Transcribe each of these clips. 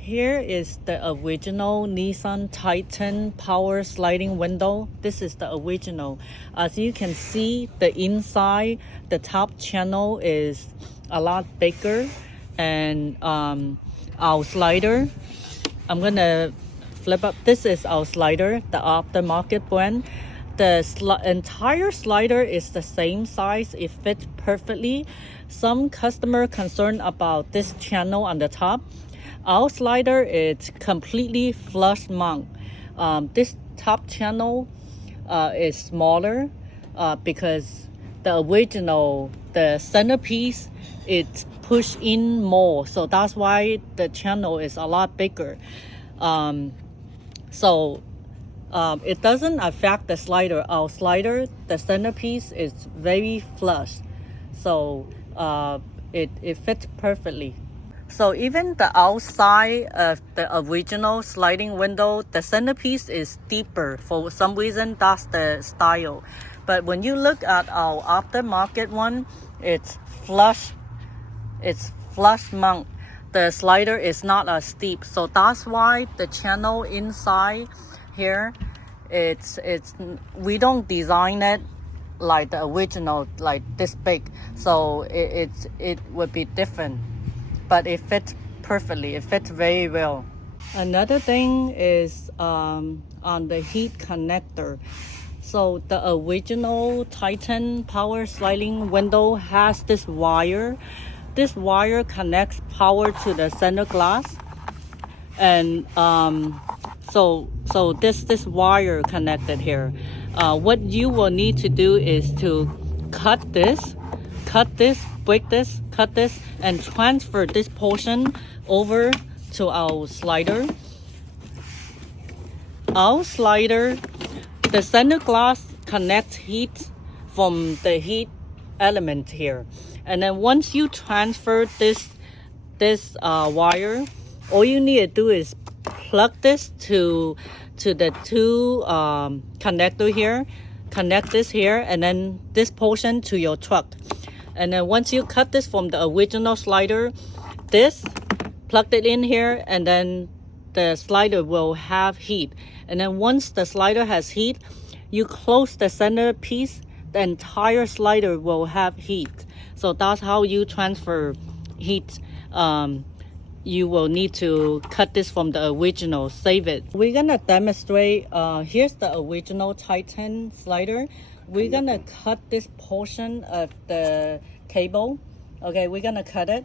Here is the original Nissan Titan power sliding window. This is the original. As you can see, the inside, the top channel is a lot bigger, and our slider, I'm gonna flip up. This is our slider, the aftermarket brand. The entire slider is the same size. It fits perfectly. Some customer concerned about this channel on the top. Our slider is completely flush mount. This top channel is smaller because the original, the centerpiece, it's pushed in more. So that's why the channel is a lot bigger. It doesn't affect the slider. Our slider, the centerpiece is very flush. So it fits perfectly. So even the outside of the original sliding window, the centerpiece is deeper. For some reason, that's the style. But when you look at our aftermarket one, it's flush mount. The slider is not as steep. So that's why the channel inside here, we don't design it like the original, like this big. So it would be different. But it fits perfectly. It fits very well. Another thing is on the heat connector. So the original Titan power sliding window has this wire. This wire connects power to the center glass, and so this wire connected here. What you will need to do is to cut this, break this, cut this, and transfer this portion over to our slider. Our slider, the center glass connects heat from the heat element here. And then once you transfer this wire, all you need to do is plug this to the two connector here, connect this here, and then this portion to your truck. And then once you cut this from the original slider, this, plugged it in here, and then the slider will have heat. And then once the slider has heat, you close the center piece, the entire slider will have heat. So that's how you transfer heat. You will need to cut this from the original, save it. We're gonna demonstrate, here's the original Titan slider. We're gonna cut this portion of the cable. Okay, we're gonna cut it.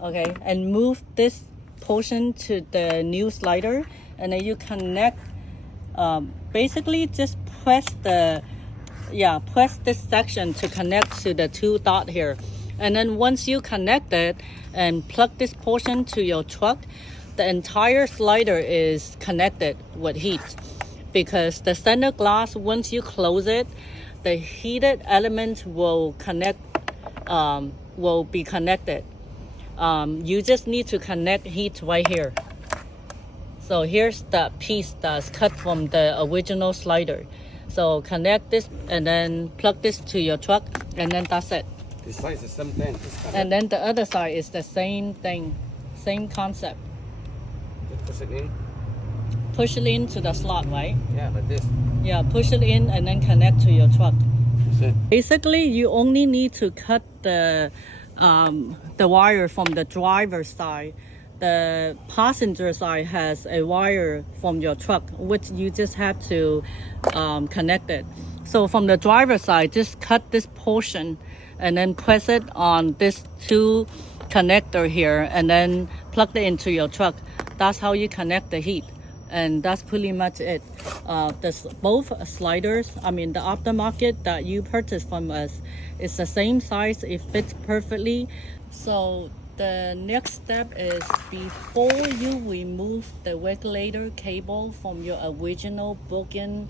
Okay, and move this portion to the new slider, and then you connect, basically just press this section to connect to the two dot here. And then once you connect it and plug this portion to your truck, the entire slider is connected with heat. Because the center glass, once you close it, the heated element will be connected. You just need to connect heat right here. So here's the piece that's cut from the original slider. So connect this and then plug this to your truck, and then that's it. This side is the same thing. And then the other side is the same thing, same concept. Push it in. Push it into the slot, right? Yeah, like this. Yeah, push it in and then connect to your truck. That's it. Basically, you only need to cut the wire from the driver's side. The passenger side has a wire from your truck, which you just have to connect it. So from the driver's side, just cut this portion and then press it on this two connector here, and then plug it into your truck. That's how you connect the heat. And that's pretty much it. Both sliders, I mean the aftermarket that you purchased from us, is the same size. It fits perfectly. So the next step is, before you remove the regulator cable from your original broken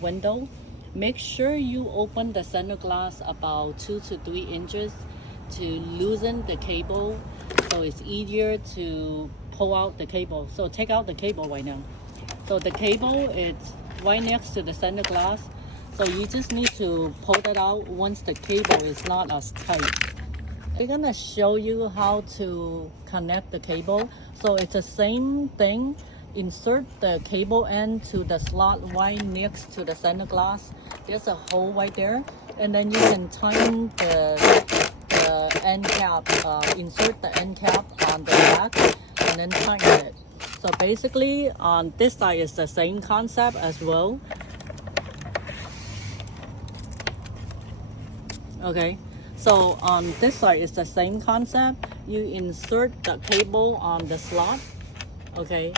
window, make sure you open the center glass about 2 to 3 inches to loosen the cable, so it's easier to pull out the cable. So take out the cable right now. So the cable is right next to the center glass. So you just need to pull that out once the cable is not as tight. We're gonna show you how to connect the cable. So it's the same thing. Insert the cable end to the slot right next to the center glass. There's a hole right there, and then you can tighten the end cap. Insert the end cap on the back, and then tighten it. So basically, on this side is the same concept as well. Okay, so on this side is the same concept. You insert the cable on the slot. Okay.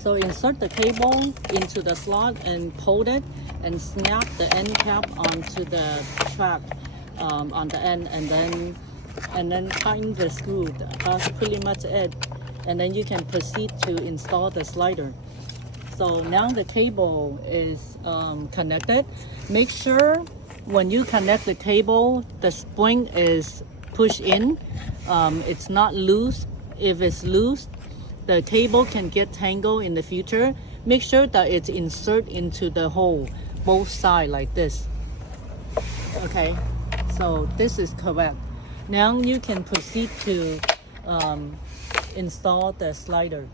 So insert the cable into the slot and pull it and snap the end cap onto the track on the end, and then tighten the screw. That's pretty much it. And then you can proceed to install the slider. So now the cable is connected. Make sure when you connect the cable, the spring is pushed in. It's not loose. If it's loose, the cable can get tangled in the future. Make sure that it's inserted into the hole, both sides like this. Okay, so this is correct. Now you can proceed to install the slider.